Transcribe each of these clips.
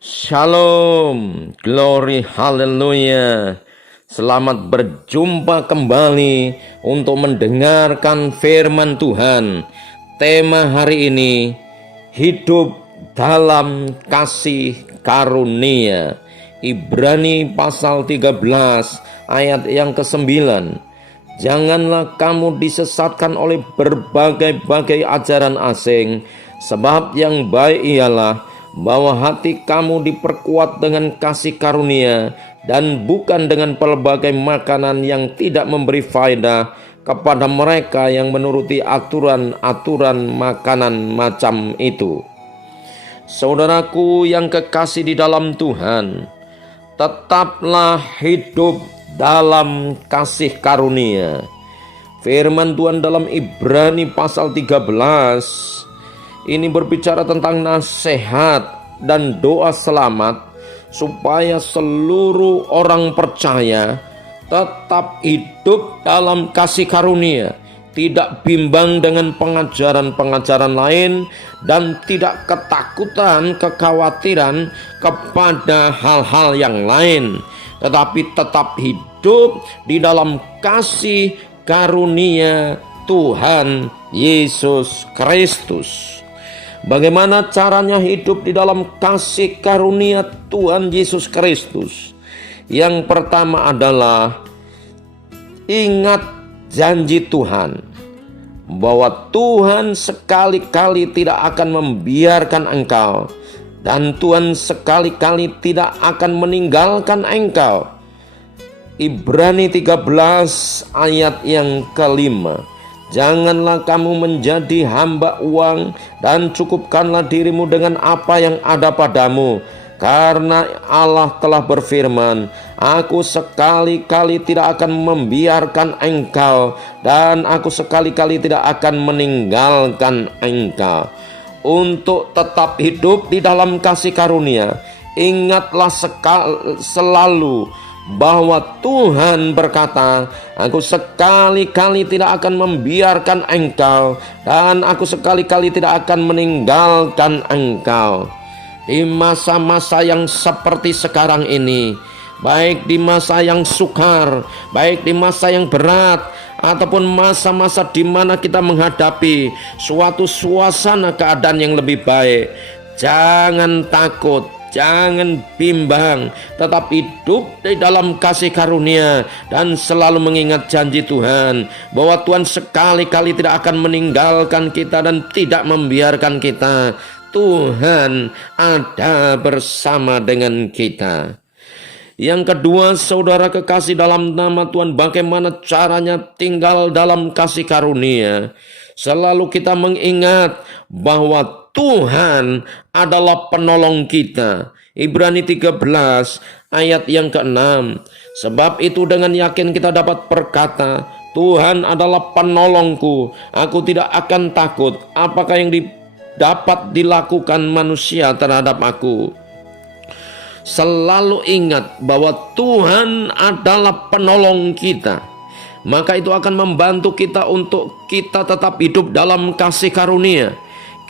Shalom, glory, haleluya. Selamat berjumpa kembali untuk mendengarkan firman Tuhan. Tema hari ini, hidup dalam kasih karunia. Ibrani pasal 13 ayat yang ke-9. Janganlah kamu disesatkan oleh berbagai-bagai ajaran asing, sebab yang baik ialah bahwa hati kamu diperkuat dengan kasih karunia dan bukan dengan pelbagai makanan yang tidak memberi faedah kepada mereka yang menuruti aturan-aturan makanan macam itu. Saudaraku yang kekasih di dalam Tuhan, tetaplah hidup dalam kasih karunia. Firman Tuhan dalam Ibrani pasal 13 ini berbicara tentang nasihat dan doa selamat supaya seluruh orang percaya tetap hidup dalam kasih karunia, tidak bimbang dengan pengajaran-pengajaran lain, dan tidak ketakutan, kekhawatiran kepada hal-hal yang lain, tetapi tetap hidup di dalam kasih karunia Tuhan Yesus Kristus. Bagaimana caranya hidup di dalam kasih karunia Tuhan Yesus Kristus? Yang pertama adalah ingat janji Tuhan, bahwa Tuhan sekali-kali tidak akan membiarkan engkau, dan Tuhan sekali-kali tidak akan meninggalkan engkau. Ibrani 13 ayat yang ke-5. Janganlah kamu menjadi hamba uang, dan cukupkanlah dirimu dengan apa yang ada padamu, karena Allah telah berfirman, Aku sekali-kali tidak akan membiarkan engkau, dan Aku sekali-kali tidak akan meninggalkan engkau. Untuk tetap hidup di dalam kasih karunia, ingatlah selalu bahwa Tuhan berkata, Aku sekali-kali tidak akan membiarkan engkau, dan Aku sekali-kali tidak akan meninggalkan engkau. Di masa-masa yang seperti sekarang ini, baik di masa yang sukar, baik di masa yang berat, ataupun masa-masa di mana kita menghadapi suatu suasana keadaan yang lebih baik, jangan takut, jangan bimbang, tetap hidup di dalam kasih karunia dan selalu mengingat janji Tuhan, bahwa Tuhan sekali-kali tidak akan meninggalkan kita dan tidak membiarkan kita. Tuhan ada bersama dengan kita. Yang kedua, saudara kekasih dalam nama Tuhan, bagaimana caranya tinggal dalam kasih karunia? Selalu kita mengingat bahwa Tuhan adalah penolong kita. Ibrani 13 ayat yang ke-6. Sebab itu dengan yakin kita dapat berkata, Tuhan adalah penolongku, aku tidak akan takut apakah yang dapat dilakukan manusia terhadap aku. Selalu ingat bahwa Tuhan adalah penolong kita, maka itu akan membantu kita untuk kita tetap hidup dalam kasih karunia.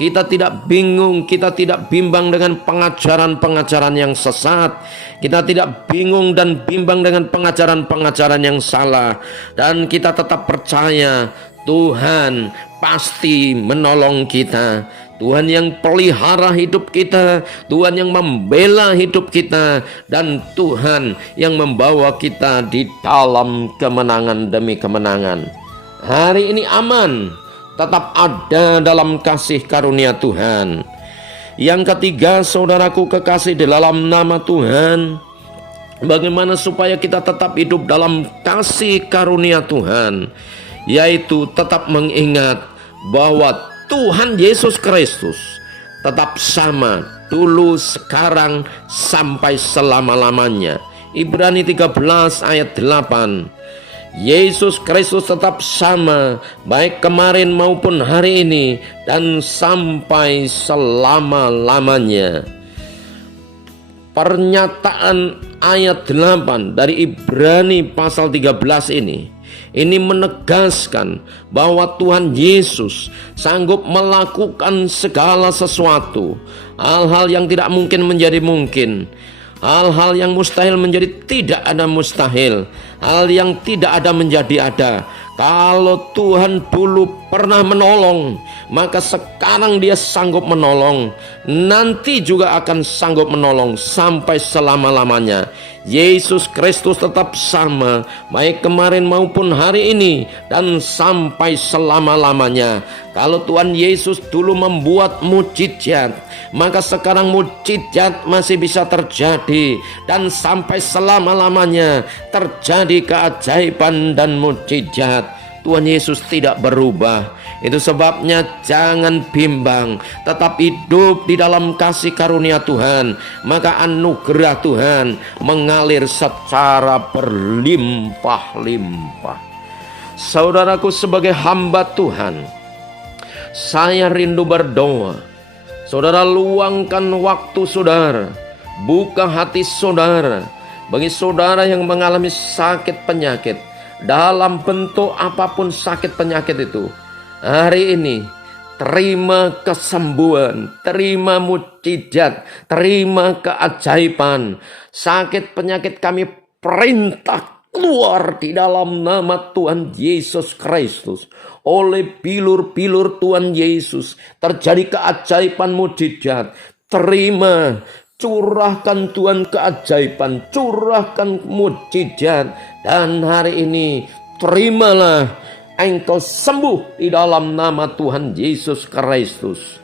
Kita tidak bingung, kita tidak bimbang dengan pengajaran-pengajaran yang sesat. Kita tidak bingung dan bimbang dengan pengajaran-pengajaran yang salah. Dan kita tetap percaya Tuhan pasti menolong kita. Tuhan yang pelihara hidup kita, Tuhan yang membela hidup kita, dan Tuhan yang membawa kita di dalam kemenangan demi kemenangan. Hari ini aman, tetap ada dalam kasih karunia Tuhan. Yang ketiga, saudaraku kekasih di dalam nama Tuhan, bagaimana supaya kita tetap hidup dalam kasih karunia Tuhan? Yaitu tetap mengingat bahwa Tuhan Yesus Kristus tetap sama dulu, sekarang, sampai selama-lamanya. Ibrani 13 ayat 8. Yesus Kristus tetap sama, baik kemarin maupun hari ini, dan sampai selama-lamanya. Pernyataan ayat 8 dari Ibrani pasal 13 ini Ini menegaskan bahwa Tuhan Yesus sanggup melakukan segala sesuatu. Hal-hal yang tidak mungkin menjadi mungkin. Hal-hal yang mustahil menjadi tidak ada mustahil. Hal yang tidak ada menjadi ada. Kalau Tuhan dulu pernah menolong, maka sekarang Dia sanggup menolong. Nanti juga akan sanggup menolong sampai selama-lamanya. Yesus Kristus tetap sama, baik kemarin maupun hari ini dan sampai selama-lamanya. Kalau Tuhan Yesus dulu membuat mukjizat, maka sekarang mukjizat masih bisa terjadi dan sampai selama-lamanya terjadi keajaiban dan mukjizat. Tuhan Yesus tidak berubah. Itu sebabnya jangan bimbang, tetap hidup di dalam kasih karunia Tuhan, maka anugerah Tuhan mengalir secara berlimpah-limpah. Saudaraku, sebagai hamba Tuhan, saya rindu berdoa. Saudara, luangkan waktu saudara, buka hati saudara bagi saudara yang mengalami sakit penyakit, dalam bentuk apapun sakit penyakit itu. Hari ini terima kesembuhan, terima mukjizat, terima keajaiban. Sakit penyakit kami perintah keluar di dalam nama Tuhan Yesus Kristus. Oleh bilur-bilur Tuhan Yesus terjadi keajaiban mukjizat. Terima, curahkan Tuhan keajaiban, curahkan mukjizat. Dan hari ini terimalah engkau sembuh di dalam nama Tuhan Yesus Kristus.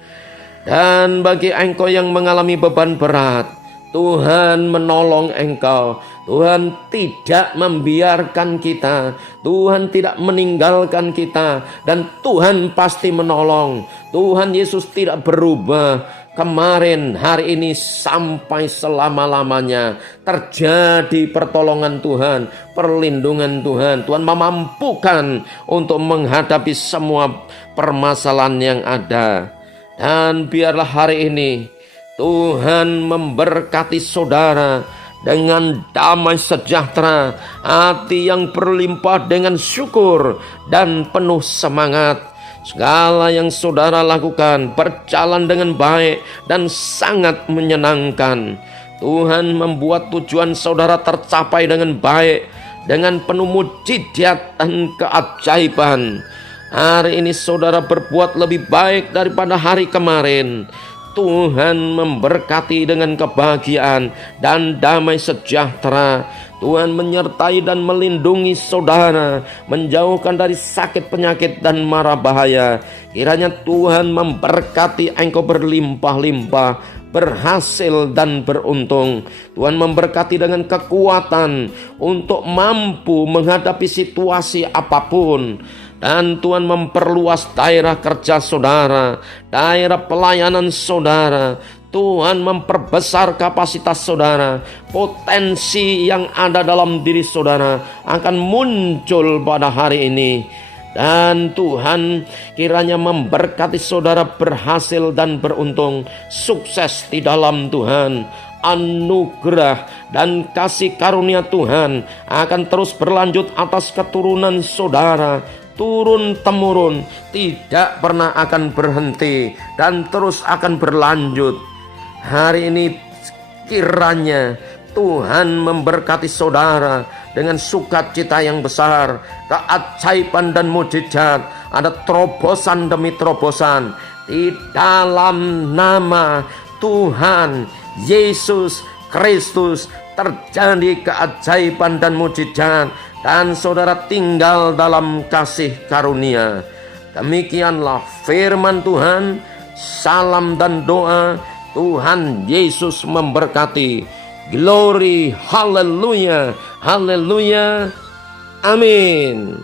Dan bagi engkau yang mengalami beban berat, Tuhan menolong engkau. Tuhan tidak membiarkan kita, Tuhan tidak meninggalkan kita, dan Tuhan pasti menolong. Tuhan Yesus tidak berubah. Kemarin, hari ini, sampai selama-lamanya terjadi pertolongan Tuhan, perlindungan Tuhan. Tuhan memampukan untuk menghadapi semua permasalahan yang ada. Dan biarlah hari ini Tuhan memberkati saudara dengan damai sejahtera, hati yang berlimpah dengan syukur dan penuh semangat. Segala yang saudara lakukan berjalan dengan baik dan sangat menyenangkan. Tuhan membuat tujuan saudara tercapai dengan baik, dengan penuh mukjizat dan keajaiban. Hari ini saudara berbuat lebih baik daripada hari kemarin. Tuhan memberkati dengan kebahagiaan dan damai sejahtera. Tuhan menyertai dan melindungi saudara, menjauhkan dari sakit penyakit dan mara bahaya. Kiranya Tuhan memberkati engkau berlimpah-limpah, berhasil dan beruntung. Tuhan memberkati dengan kekuatan untuk mampu menghadapi situasi apapun. Dan Tuhan memperluas daerah kerja saudara, daerah pelayanan saudara. Tuhan memperbesar kapasitas saudara. Potensi yang ada dalam diri saudara akan muncul pada hari ini. Dan Tuhan kiranya memberkati saudara berhasil dan beruntung, sukses di dalam Tuhan. Anugerah dan kasih karunia Tuhan akan terus berlanjut atas keturunan saudara, turun-temurun, tidak pernah akan berhenti dan terus akan berlanjut. Hari ini kiranya Tuhan memberkati saudara dengan sukacita yang besar, keajaiban dan mukjizat, ada terobosan demi terobosan di dalam nama Tuhan Yesus Kristus. Terjadi keajaiban dan mukjizat, dan saudara tinggal dalam kasih karunia. Demikianlah firman Tuhan. Salam dan doa. Tuhan Yesus memberkati. Glory, haleluya, haleluya, amin.